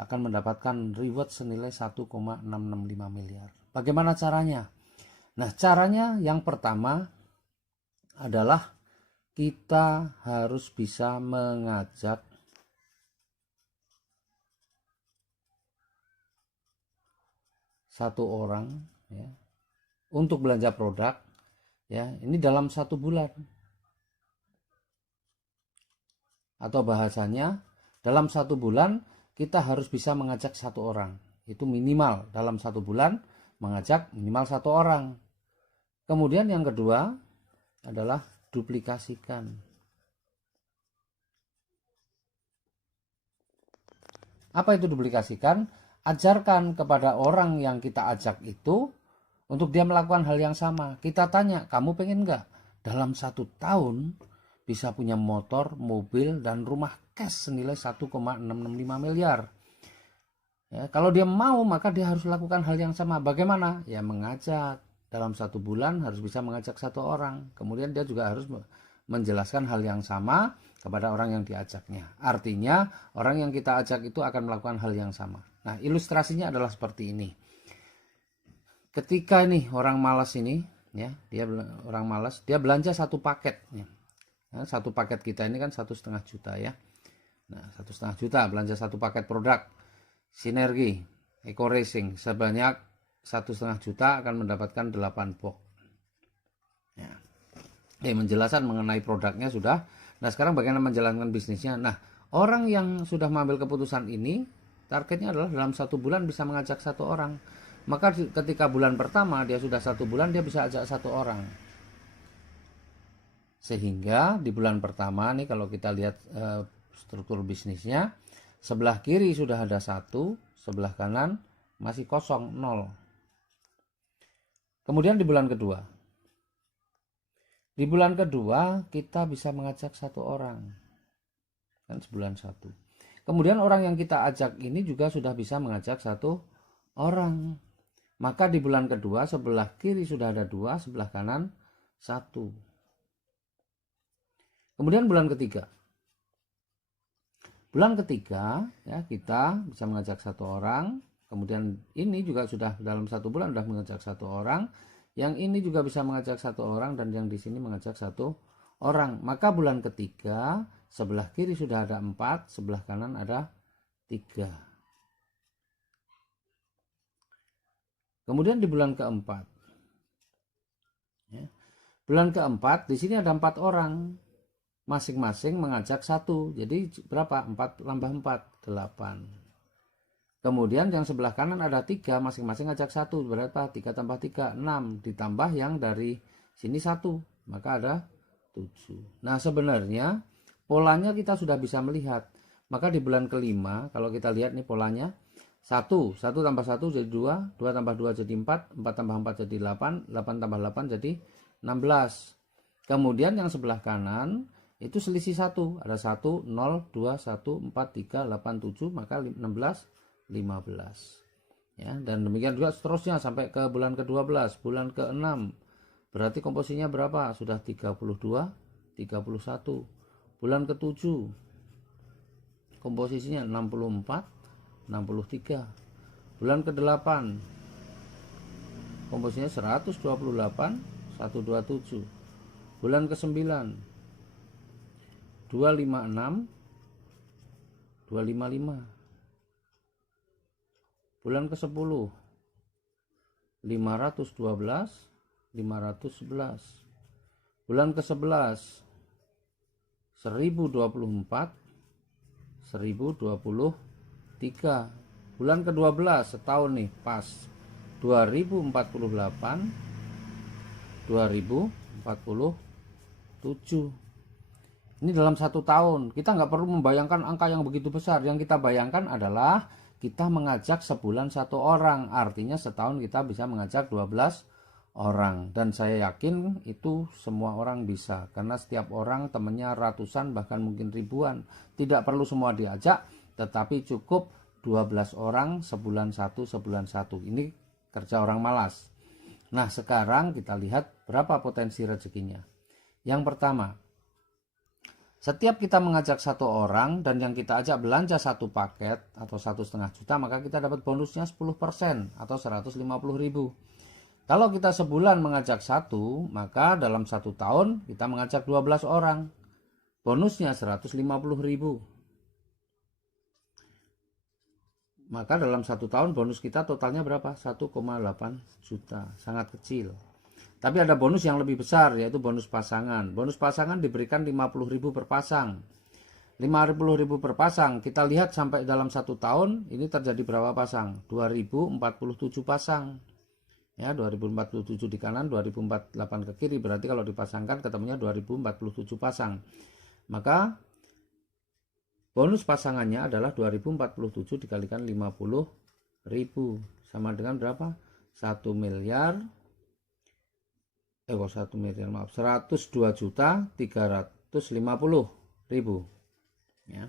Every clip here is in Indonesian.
akan mendapatkan reward senilai 1,665 miliar. Bagaimana caranya? Nah, caranya yang pertama adalah kita harus bisa mengajak satu orang ya, untuk belanja produk ya, ini dalam 1 bulan. Atau bahasanya dalam 1 bulan kita harus bisa mengajak 1 orang. Itu minimal dalam 1 bulan mengajak minimal 1 orang. Kemudian yang kedua adalah duplikasikan. Apa itu duplikasikan? Ajarkan kepada orang yang kita ajak itu untuk dia melakukan hal yang sama. Kita tanya, kamu pengen nggak dalam 1 tahun bisa punya motor, mobil, dan rumah cash senilai 1,665 miliar? Ya, kalau dia mau, maka dia harus lakukan hal yang sama. Bagaimana? Ya mengajak. Dalam 1 bulan harus bisa mengajak 1 orang. Kemudian dia juga harus menjelaskan hal yang sama kepada orang yang diajaknya. Artinya orang yang kita ajak itu akan melakukan hal yang sama. Nah, ilustrasinya adalah seperti ini. Ketika nih orang malas ini, ya, orang malas, dia belanja 1 paket. Ya. Nah, 1 paket kita ini kan 1,5 juta ya. Nah, 1,5 juta belanja 1 paket produk Sinergi Eco Racing sebanyak 1,5 juta akan mendapatkan 8 box. Ya. Menjelaskan mengenai produknya sudah. Nah, sekarang bagaimana menjalankan bisnisnya? Nah, orang yang sudah mengambil keputusan ini targetnya adalah dalam 1 bulan bisa mengajak 1 orang. Maka ketika bulan pertama dia sudah 1 bulan, dia bisa ajak 1 orang. Sehingga di bulan pertama nih kalau kita lihat struktur bisnisnya, sebelah kiri sudah ada 1, sebelah kanan masih kosong 0. Kemudian di bulan kedua. Di bulan kedua kita bisa mengajak 1 orang. Kan sebulan 1. Kemudian orang yang kita ajak ini juga sudah bisa mengajak 1 orang. Maka di bulan kedua sebelah kiri sudah ada 2, sebelah kanan 1. Kemudian bulan ketiga. Bulan ketiga ya kita bisa mengajak 1 orang. Kemudian ini juga sudah dalam 1 bulan sudah mengajak 1 orang. Yang ini juga bisa mengajak 1 orang dan yang di sini mengajak 1 orang. Maka bulan ketiga sebelah kiri sudah ada 4, sebelah kanan ada 3. Kemudian di bulan keempat, ya, bulan keempat di sini ada 4 orang, masing-masing mengajak 1. Jadi berapa? 4 tambah 4, 8. Kemudian yang sebelah kanan ada 3, masing-masing ngajak 1. Berapa? 3 tambah 3, 6. Ditambah yang dari sini 1, maka ada 7. Nah, sebenarnya polanya kita sudah bisa melihat. Maka di bulan kelima kalau kita lihat nih polanya, 1 tambah 1 jadi 2, 2 tambah 2 jadi 4, 4 tambah 4 jadi 8, 8 tambah 8 jadi 16. Kemudian yang sebelah kanan itu selisih 1, ada 1, 0, 2, 1, 4, 3, 8, 7, maka 16, 15. Ya, dan demikian juga seterusnya sampai ke bulan ke-12, bulan ke-6. Berarti komposisinya berapa? Sudah 32, 31. Bulan ke-7 komposisinya 64, 63. Bulan ke-8 komposisinya 128, 127. Bulan ke-9 256, 255. Bulan ke-10 512, 511. Bulan ke-11 1024, 1023. Bulan ke-12 setahun nih pas 2048, 2047. Ini dalam 1 tahun. Kita nggak perlu membayangkan angka yang begitu besar. Yang kita bayangkan adalah kita mengajak sebulan 1 orang. Artinya setahun kita bisa mengajak 12 orang. Dan saya yakin itu semua orang bisa. Karena setiap orang temannya ratusan bahkan mungkin ribuan. Tidak perlu semua diajak. Tetapi cukup 12 orang sebulan 1, sebulan 1. Ini kerja orang malas. Nah, sekarang kita lihat berapa potensi rezekinya. Yang pertama, Setiap kita mengajak satu orang dan yang kita ajak belanja satu paket atau 1,5 juta, maka kita dapat bonusnya 10% atau 150.000. Kalau kita sebulan mengajak satu, maka dalam 1 tahun kita mengajak 12 orang. Bonusnya 150.000. Maka dalam 1 tahun bonus kita totalnya berapa? 1,8 juta. Sangat kecil. Tapi ada bonus yang lebih besar, yaitu bonus pasangan. Bonus pasangan diberikan 50.000 per pasang. 50.000 per pasang. Kita lihat sampai dalam 1 tahun ini terjadi berapa pasang? 2047 pasang. Ya, 2047 di kanan, 2048 ke kiri. Berarti kalau dipasangkan ketemunya 2047 pasang. Maka bonus pasangannya adalah 2047 dikalikan 50.000. Sama dengan berapa? 1 miliar. 102.350.000 ya.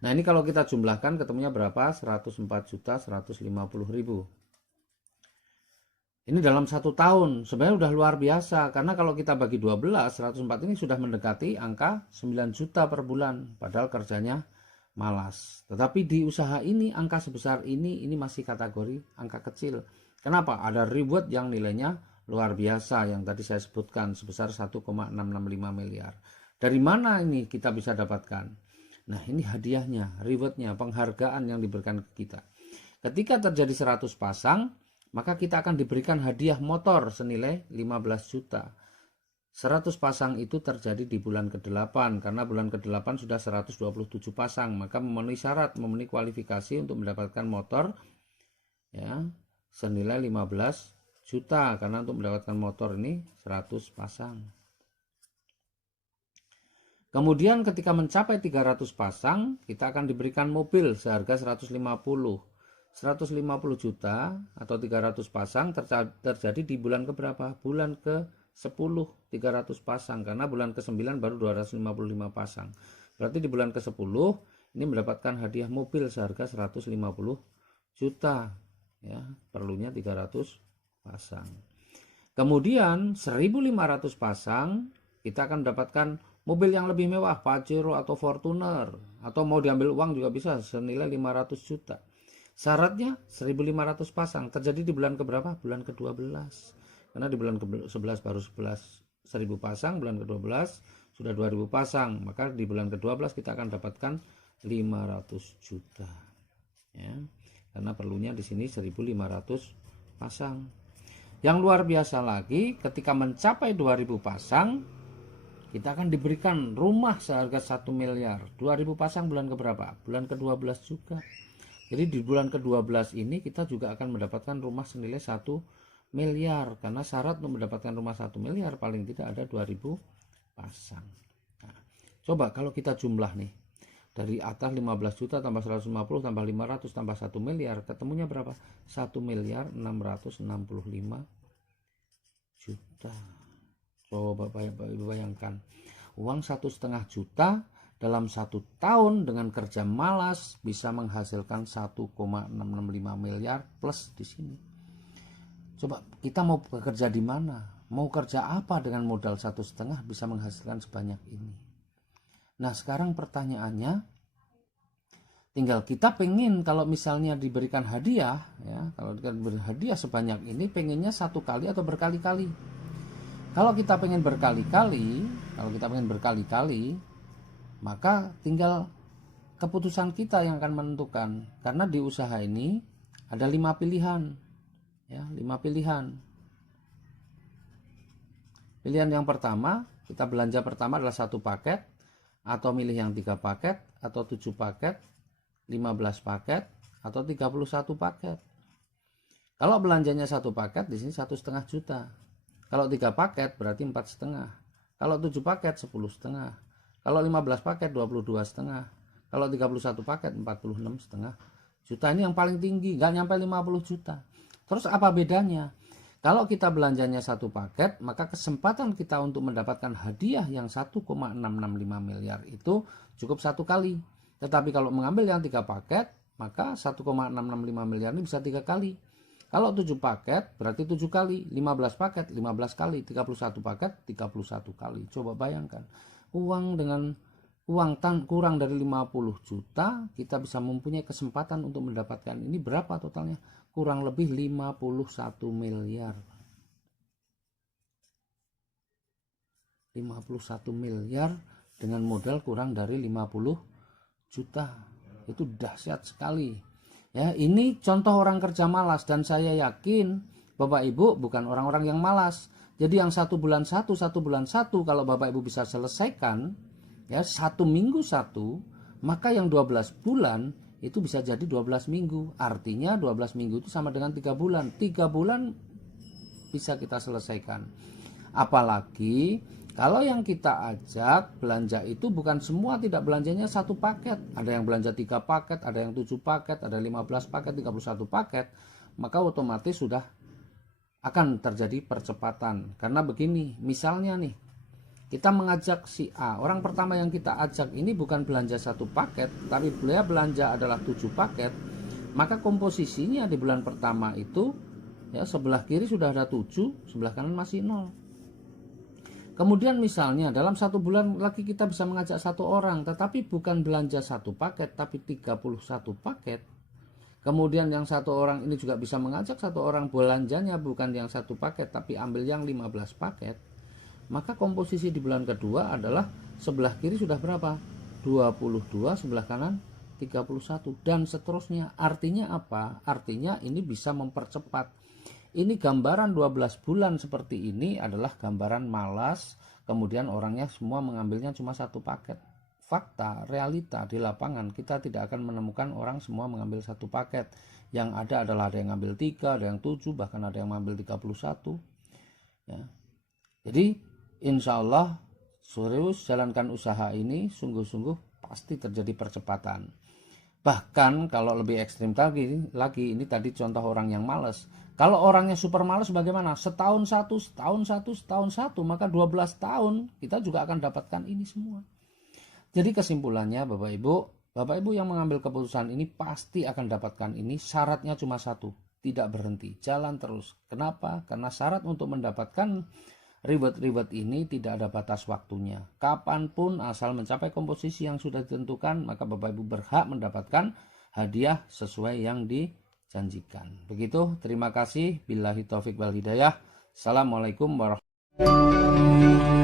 Nah ini kalau kita jumlahkan ketemunya berapa? 104.150.000. Ini dalam 1 tahun sebenarnya udah luar biasa, karena kalau kita bagi 12, 104 ini sudah mendekati angka 9 juta per bulan, padahal kerjanya malas. Tetapi di usaha ini angka sebesar ini masih kategori angka kecil. Kenapa? Ada reward yang nilainya luar biasa yang tadi saya sebutkan sebesar 1,665 miliar. Dari mana ini kita bisa dapatkan? Nah ini hadiahnya, rewardnya, penghargaan yang diberikan ke kita. Ketika terjadi 100 pasang, maka kita akan diberikan hadiah motor senilai 15 juta. 100 pasang itu terjadi di bulan ke-8, karena bulan ke-8 sudah 127 pasang, maka memenuhi syarat, memenuhi kualifikasi untuk mendapatkan motor ya senilai 15 juta, karena untuk mendapatkan motor ini 100 pasang. Kemudian ketika mencapai 300 pasang, kita akan diberikan mobil seharga 150 juta atau 300 pasang terjadi di bulan keberapa? Bulan ke-10 300 pasang, karena bulan ke-9 baru 255 pasang. Berarti di bulan ke-10 ini mendapatkan hadiah mobil seharga 150 juta ya, perlunya 300 pasang. Kemudian 1.500 pasang kita akan mendapatkan mobil yang lebih mewah, Pajero atau Fortuner, atau mau diambil uang juga bisa senilai 500 juta. Syaratnya 1.500 pasang terjadi di bulan keberapa? Bulan ke-12. Karena di bulan ke-11 baru 1.000 pasang, bulan ke-12 sudah 2.000 pasang, maka di bulan ke-12 kita akan dapatkan 500 juta. Ya. Karena perlunya di sini 1.500 pasang. Yang luar biasa lagi, ketika mencapai 2.000 pasang, kita akan diberikan rumah seharga 1 miliar. 2.000 pasang bulan keberapa? Bulan ke-12 juga. Jadi di bulan ke-12 ini kita juga akan mendapatkan rumah senilai 1 miliar. Karena syarat untuk mendapatkan rumah 1 miliar paling tidak ada 2.000 pasang. Nah, coba kalau kita jumlah nih. Dari atas 15 juta tambah 150 tambah 500 tambah 1 miliar, ketemunya berapa? 1 miliar 665 juta. Coba bayangkan, uang 1,5 juta dalam 1 tahun dengan kerja malas bisa menghasilkan 1,665 miliar plus di sini. Coba kita mau bekerja di mana? Mau kerja apa dengan modal 1,5 bisa menghasilkan sebanyak ini? Nah sekarang pertanyaannya, tinggal kita pengen kalau misalnya diberikan hadiah ya, kalau diberikan hadiah sebanyak ini pengennya 1 kali atau berkali-kali. Kalau kita pengen berkali-kali, maka tinggal keputusan kita yang akan menentukan. Karena di usaha ini ada 5 pilihan ya, 5 pilihan. Pilihan yang pertama, kita belanja pertama adalah 1 paket, atau milih yang 3 paket, atau 7 paket, 15 paket, atau 31 paket. Kalau belanjanya 1 paket, di sini 1,5 juta. Kalau 3 paket berarti 4,5. Kalau 7 paket 10,5. Kalau 15 paket 22,5. Kalau 31 paket 46,5 juta. Ini yang paling tinggi, nggak nyampe 50 juta. Terus apa bedanya? Kalau kita belanjanya 1 paket, maka kesempatan kita untuk mendapatkan hadiah yang 1,665 miliar itu cukup 1 kali. Tetapi kalau mengambil yang 3 paket, maka 1,665 miliar ini bisa 3 kali. Kalau 7 paket berarti 7 kali, 15 paket 15 kali, 31 paket 31 kali. Coba bayangkan, uang dengan kurang dari 50 juta, kita bisa mempunyai kesempatan untuk mendapatkan ini berapa totalnya? Kurang lebih 51 miliar. 51 miliar dengan modal kurang dari 50 juta. Itu dahsyat sekali. Ya, ini contoh orang kerja malas, dan saya yakin Bapak Ibu bukan orang-orang yang malas. Jadi yang 1 bulan 1, 1 bulan 1, kalau Bapak Ibu bisa selesaikan, ya 1 minggu 1, maka yang 12 bulan itu bisa jadi 12 minggu. Artinya 12 minggu itu sama dengan 3 bulan. 3 bulan bisa kita selesaikan. Apalagi kalau yang kita ajak belanja itu bukan semua, tidak belanjanya satu paket. Ada yang belanja 3 paket, ada yang 7 paket, ada 15 paket, 31 paket. Maka otomatis sudah akan terjadi percepatan. Karena begini, misalnya nih, kita mengajak si A. Orang pertama yang kita ajak ini bukan belanja 1 paket, tapi beliau belanja adalah 7 paket. Maka komposisinya di bulan pertama itu, ya sebelah kiri sudah ada 7, sebelah kanan masih 0. Kemudian misalnya dalam 1 bulan lagi kita bisa mengajak 1 orang, tetapi bukan belanja 1 paket, tapi 31 paket. Kemudian yang 1 orang ini juga bisa mengajak 1 orang, belanjanya bukan yang 1 paket, tapi ambil yang 15 paket. Maka komposisi di bulan kedua adalah sebelah kiri sudah berapa? 22, sebelah kanan 31, dan seterusnya. Artinya apa? Artinya ini bisa mempercepat. Ini gambaran 12 bulan seperti ini adalah gambaran malas, kemudian orangnya semua mengambilnya cuma 1 paket. Fakta, realita di lapangan, kita tidak akan menemukan orang semua mengambil 1 paket. Yang ada adalah ada yang ngambil 3, ada yang 7, bahkan ada yang mengambil 31. Ya. Jadi insya Allah serius jalankan usaha ini, sungguh-sungguh pasti terjadi percepatan. Bahkan kalau lebih ekstrim lagi ini tadi contoh orang yang malas. Kalau orangnya super malas bagaimana? Setahun satu, maka 12 tahun kita juga akan dapatkan ini semua. Jadi kesimpulannya Bapak Ibu yang mengambil keputusan ini pasti akan dapatkan ini. Syaratnya cuma 1, tidak berhenti, jalan terus. Kenapa? Karena syarat untuk mendapatkan reward ini tidak ada batas waktunya. Kapanpun asal mencapai komposisi yang sudah ditentukan, maka Bapak Ibu berhak mendapatkan hadiah sesuai yang dijanjikan. Begitu, terima kasih. Billahi taufik wal hidayah. Assalamualaikum warahmatullahi wabarakatuh.